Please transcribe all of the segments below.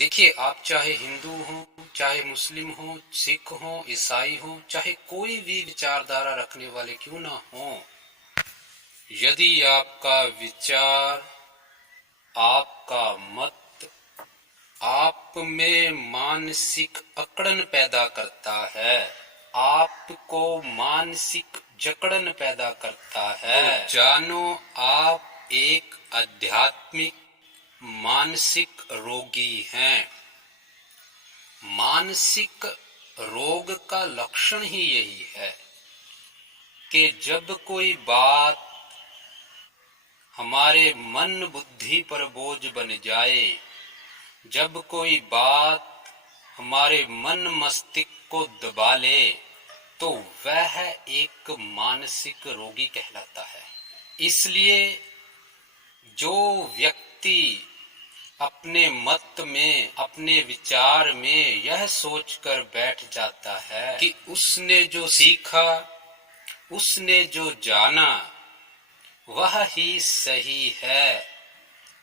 देखिए, आप चाहे हिंदू हो, चाहे मुस्लिम हो, सिख हो, ईसाई हो, चाहे कोई भी विचारधारा रखने वाले क्यों ना हो, यदि आपका विचार, आपका मत आप में मानसिक अकड़न पैदा करता है, आपको मानसिक जकड़न पैदा करता है, तो जानो आप एक आध्यात्मिक मानसिक रोगी हैं। मानसिक रोग का लक्षण ही यही है कि जब कोई बात हमारे मन बुद्धि पर बोझ बन जाए, जब कोई बात हमारे मन मस्तिष्क को दबा ले, तो वह एक मानसिक रोगी कहलाता है। इसलिए जो व्यक्ति अपने मत में, अपने विचार में यह सोचकर बैठ जाता है कि उसने जो सीखा, उसने जो जाना, वह ही सही है,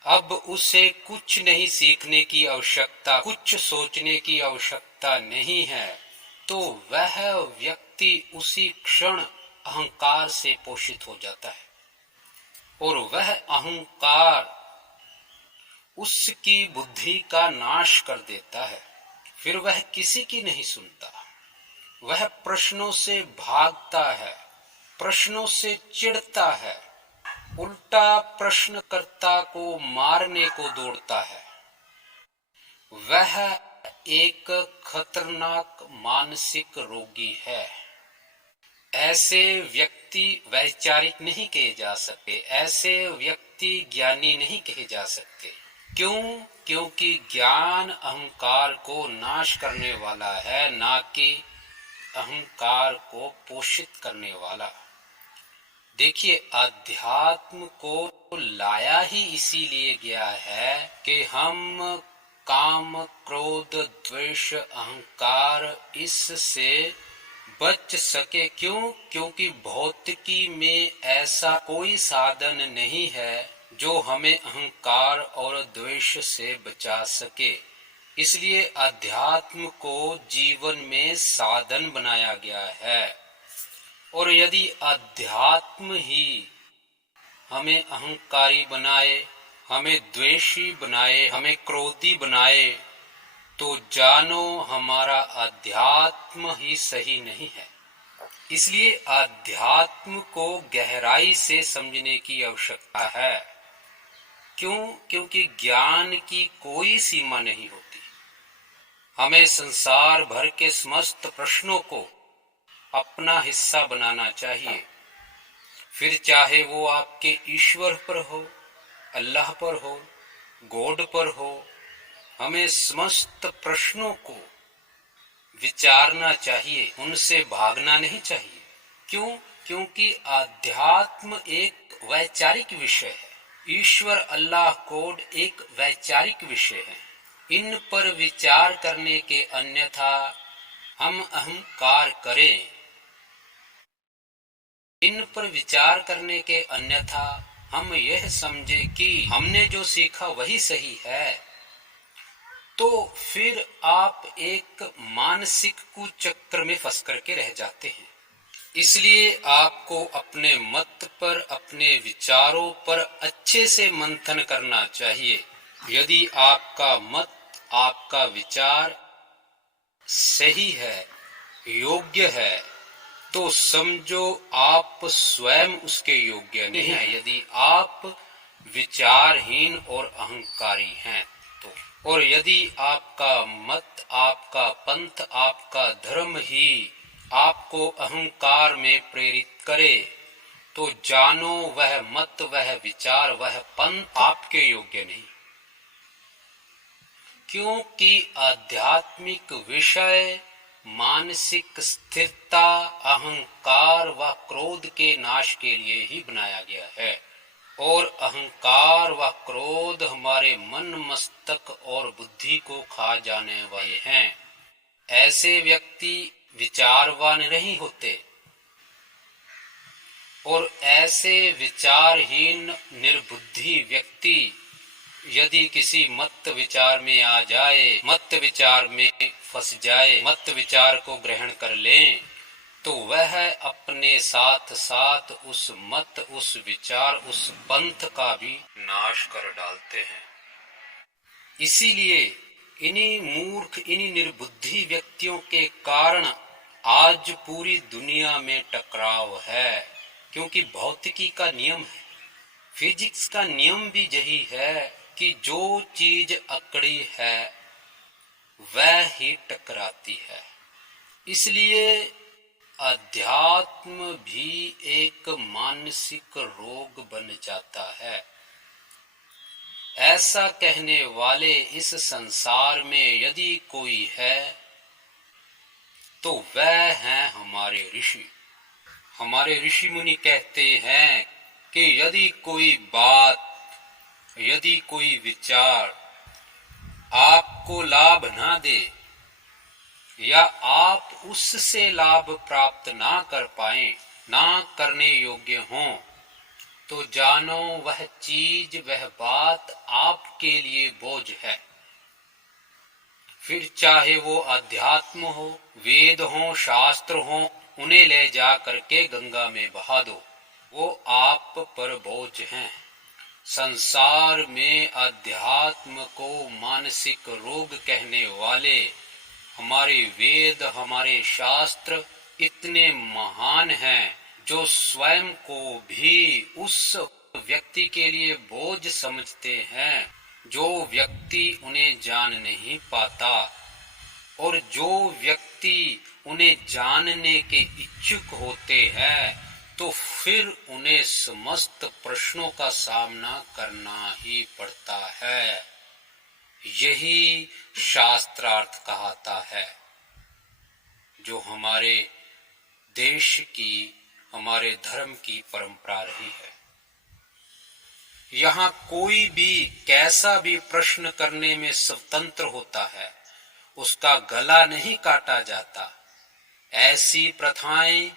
अब उसे कुछ नहीं सीखने की आवश्यकता, कुछ सोचने की आवश्यकता नहीं है, तो वह व्यक्ति उसी क्षण अहंकार से पोषित हो जाता है और वह अहंकार उसकी बुद्धि का नाश कर देता है। फिर वह किसी की नहीं सुनता, वह प्रश्नों से भागता है, प्रश्नों से चिढ़ता है, उल्टा प्रश्नकर्ता को मारने को दौड़ता है। वह एक खतरनाक मानसिक रोगी है। ऐसे व्यक्ति वैचारिक नहीं कहे जा सकते, ऐसे व्यक्ति ज्ञानी नहीं कहे जा सकते। क्यों? क्योंकि ज्ञान अहंकार को नाश करने वाला है, ना कि अहंकार को पोषित करने वाला। देखिए, अध्यात्म को लाया ही इसीलिए गया है कि हम काम, क्रोध, द्वेष, अहंकार इससे बच सके। क्यों? क्योंकि भौतिकी में ऐसा कोई साधन नहीं है जो हमें अहंकार और द्वेष से बचा सके। इसलिए अध्यात्म को जीवन में साधन बनाया गया है। और यदि अध्यात्म ही हमें अहंकारी बनाए, हमें द्वेषी बनाए, हमें क्रोधी बनाए, तो जानो हमारा अध्यात्म ही सही नहीं है। इसलिए अध्यात्म को गहराई से समझने की आवश्यकता है। क्यों? क्योंकि ज्ञान की कोई सीमा नहीं होती। हमें संसार भर के समस्त प्रश्नों को अपना हिस्सा बनाना चाहिए। फिर चाहे वो आपके ईश्वर पर हो, अल्लाह पर हो, गॉड पर हो, हमें समस्त प्रश्नों को विचारना चाहिए, उनसे भागना नहीं चाहिए। क्यों? क्योंकि आध्यात्म एक वैचारिक विषय है, ईश्वर, अल्लाह, गॉड एक वैचारिक विषय है। इन पर विचार करने के अन्यथा हम अहंकार करें, इन पर विचार करने के अन्यथा हम यह समझे कि हमने जो सीखा वही सही है, तो फिर आप एक मानसिक कुचक्र में फंस करके रह जाते हैं। इसलिए आपको अपने मत पर, अपने विचारों पर अच्छे से मंथन करना चाहिए। यदि आपका मत, आपका विचार सही है, योग्य है, तो समझो आप स्वयं उसके योग्य नहीं है। यदि आप विचारहीन और अहंकारी हैं तो, और यदि आपका मत, आपका पंथ, आपका धर्म ही आपको अहंकार में प्रेरित करे, तो जानो वह मत, वह विचार, वह पंथ आपके योग्य नहीं। क्योंकि आध्यात्मिक विषय मानसिक स्थिरता, अहंकार व क्रोध के नाश के लिए ही बनाया गया है। और अहंकार व क्रोध हमारे मन, मस्तिष्क और बुद्धि को खा जाने वाले हैं। ऐसे व्यक्ति विचारवान नहीं होते, और ऐसे विचारहीन निर्बुद्धि व्यक्ति यदि किसी मत विचार में आ जाए, मत विचार में फंस जाए, मत विचार को ग्रहण कर लें, तो वह अपने साथ साथ उस मत, उस विचार, उस पंथ का भी नाश कर डालते हैं। इसीलिए इन्हीं मूर्ख, इन्हीं निर्बुद्धि व्यक्तियों के कारण आज पूरी दुनिया में टकराव है, क्योंकि भौतिकी का नियम है, फिजिक्स का नियम भी यही है कि जो चीज अकड़ी है वह ही टकराती है। इसलिए अध्यात्म भी एक मानसिक रोग बन जाता है। ऐसा कहने वाले इस संसार में यदि कोई है तो वह है हमारे ऋषि। हमारे ऋषि मुनि कहते हैं कि यदि कोई बात, यदि कोई विचार आपको लाभ ना दे या आप उससे लाभ प्राप्त ना कर पाए, ना करने योग्य हों, तो जानो वह चीज, वह बात आपके लिए बोझ है। फिर चाहे वो अध्यात्म हो, वेद हो, शास्त्र हो, उन्हें ले जा करके गंगा में बहा दो, वो आप पर बोझ हैं। संसार में अध्यात्म को मानसिक रोग कहने वाले हमारे वेद, हमारे शास्त्र इतने महान हैं जो स्वयं को भी उस व्यक्ति के लिए बोझ समझते हैं जो व्यक्ति उन्हें जान नहीं पाता, और जो व्यक्ति उन्हें जानने के इच्छुक होते हैं तो फिर उन्हें समस्त प्रश्नों का सामना करना ही पड़ता है। यही शास्त्रार्थ कहता है, जो हमारे देश की, हमारे धर्म की परंपरा रही है। यहाँ कोई भी कैसा भी प्रश्न करने में स्वतंत्र होता है, उसका गला नहीं काटा जाता। ऐसी प्रथाएं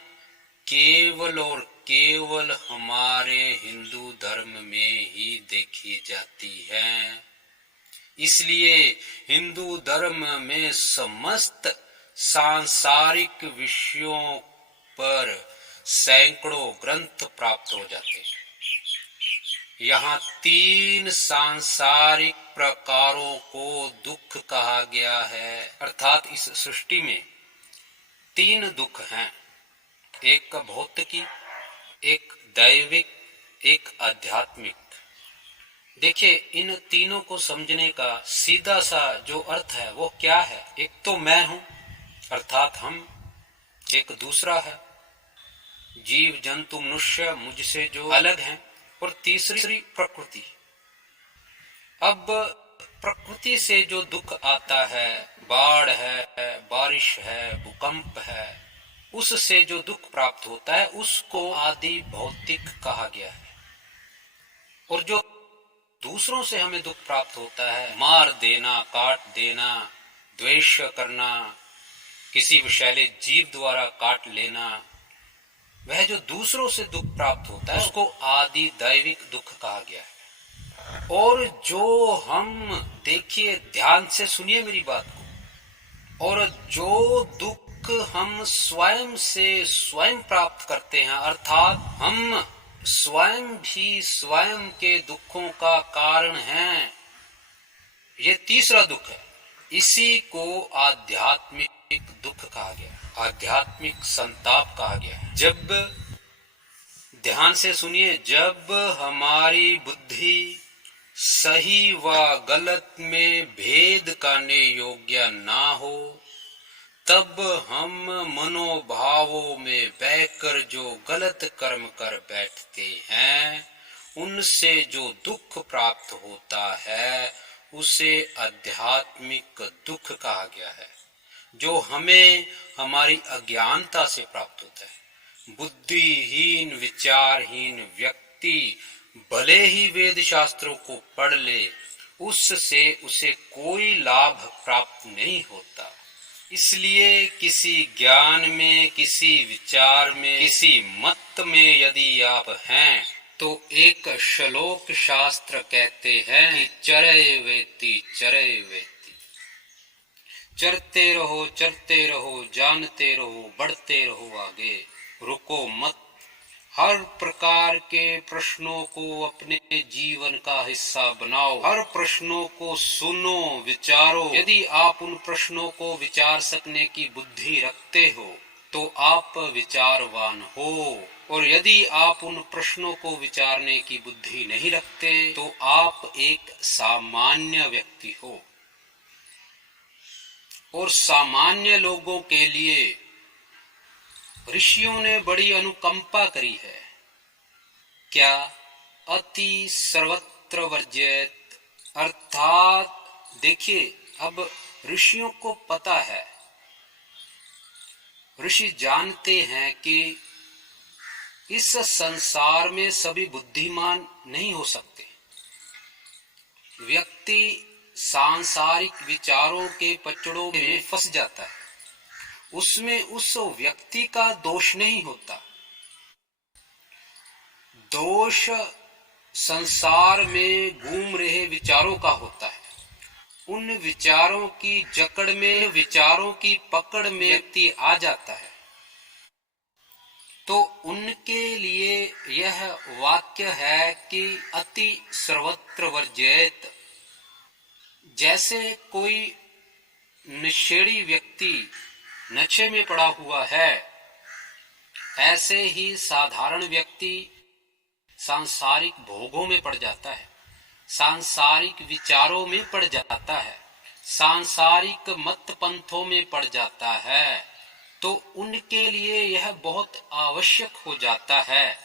केवल और केवल हमारे हिंदू धर्म में ही देखी जाती हैं। इसलिए हिंदू धर्म में समस्त सांसारिक विषयों पर सैकड़ों ग्रंथ प्राप्त हो जाते हैं। यहाँ 3 सांसारिक प्रकारों को दुख कहा गया है, अर्थात इस सृष्टि में 3 दुख हैं, एक भौतिकी, एक दैविक, एक आध्यात्मिक। देखिए, इन तीनों को समझने का सीधा सा जो अर्थ है वो क्या है? एक तो मैं हूं, अर्थात हम, एक दूसरा है जीव जंतु मनुष्य मुझसे जो अलग हैं, और तीसरी प्रकृति। अब प्रकृति से जो दुख आता है, बाढ़ है, बारिश है, भूकंप है, उससे जो दुख प्राप्त होता है उसको आदि भौतिक कहा गया है। और जो दूसरों से हमें दुख प्राप्त होता है, मार देना, काट देना, द्वेष करना, किसी विषैले जीव द्वारा काट लेना, वह जो दूसरों से दुख प्राप्त होता है उसको आदि दैविक दुख कहा गया है। और जो हम, देखिए ध्यान से सुनिए मेरी बात को, और जो दुख हम स्वयं से स्वयं प्राप्त करते हैं, अर्थात हम स्वयं भी स्वयं के दुखों का कारण हैं, ये तीसरा दुख है। इसी को आध्यात्मिक दुख कहा गया, आध्यात्मिक संताप कहा गया है। जब, ध्यान से सुनिए, जब हमारी बुद्धि सही व गलत में भेद करने योग्य ना हो, तब हम मनोभावों में बहकर जो गलत कर्म कर बैठते हैं, उनसे जो दुख प्राप्त होता है उसे आध्यात्मिक दुख कहा गया है, जो हमें हमारी अज्ञानता से प्राप्त होता है। बुद्धिहीन, विचारहीन व्यक्ति भले ही वेद शास्त्रों को पढ़ ले, उससे उसे कोई लाभ प्राप्त नहीं होता। इसलिए किसी ज्ञान में, किसी विचार में, किसी मत में यदि आप हैं तो एक श्लोक शास्त्र कहते हैं कि चरे वेति चरे वेति, चरते रहो, जानते रहो, बढ़ते रहो आगे, रुको मत। हर प्रकार के प्रश्नों को अपने जीवन का हिस्सा बनाओ, हर प्रश्नों को सुनो, विचारो। यदि आप उन प्रश्नों को विचार सकने की बुद्धि रखते हो तो आप विचारवान हो, और यदि आप उन प्रश्नों को विचारने की बुद्धि नहीं रखते तो आप एक सामान्य व्यक्ति हो। और सामान्य लोगों के लिए ऋषियों ने बड़ी अनुकंपा करी है। क्या? अति सर्वत्र वर्जेत, अर्थात देखिए, अब ऋषियों को पता है, ऋषि जानते हैं कि इस संसार में सभी बुद्धिमान नहीं हो सकते। व्यक्ति सांसारिक विचारों के पचड़ों में फंस जाता है, उसमें उस व्यक्ति का दोष नहीं होता। दोष संसार में घूम रहे विचारों का होता है। उन विचारों की जकड़ में, विचारों की पकड़ में व्यक्ति आ जाता है। तो उनके लिए यह वाक्य है कि अति सर्वत्र वर्जेत। जैसे कोई नशेड़ी व्यक्ति नशे में पड़ा हुआ है, ऐसे ही साधारण व्यक्ति सांसारिक भोगों में पड़ जाता है, सांसारिक विचारों में पड़ जाता है, सांसारिक मत पंथों में पड़ जाता है। तो उनके लिए यह बहुत आवश्यक हो जाता है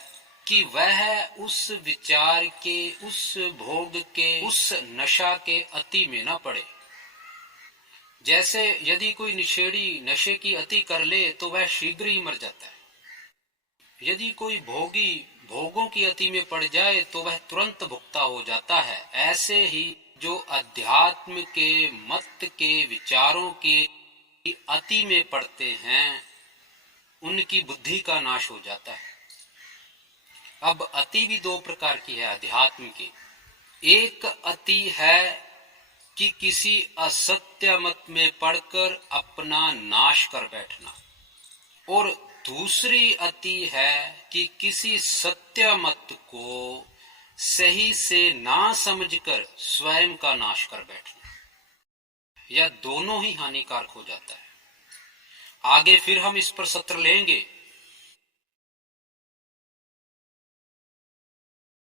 कि वह उस विचार के, उस भोग के, उस नशा के अति में न पड़े। जैसे यदि कोई नशेड़ी नशे की अति कर ले तो वह शीघ्र ही मर जाता है। यदि कोई भोगी भोगों की अति में पड़ जाए तो वह तुरंत भुगता हो जाता है। ऐसे ही जो अध्यात्म के, मत के, विचारों की अति में पड़ते हैं, उनकी बुद्धि का नाश हो जाता है। अब अति भी दो प्रकार की है अध्यात्म की। एक अति है कि किसी असत्य मत में पड़कर अपना नाश कर बैठना, और दूसरी अति है कि किसी सत्य मत को सही से ना समझकर स्वयं का नाश कर बैठना। यह दोनों ही हानिकारक हो जाता है। आगे फिर हम इस पर सत्र लेंगे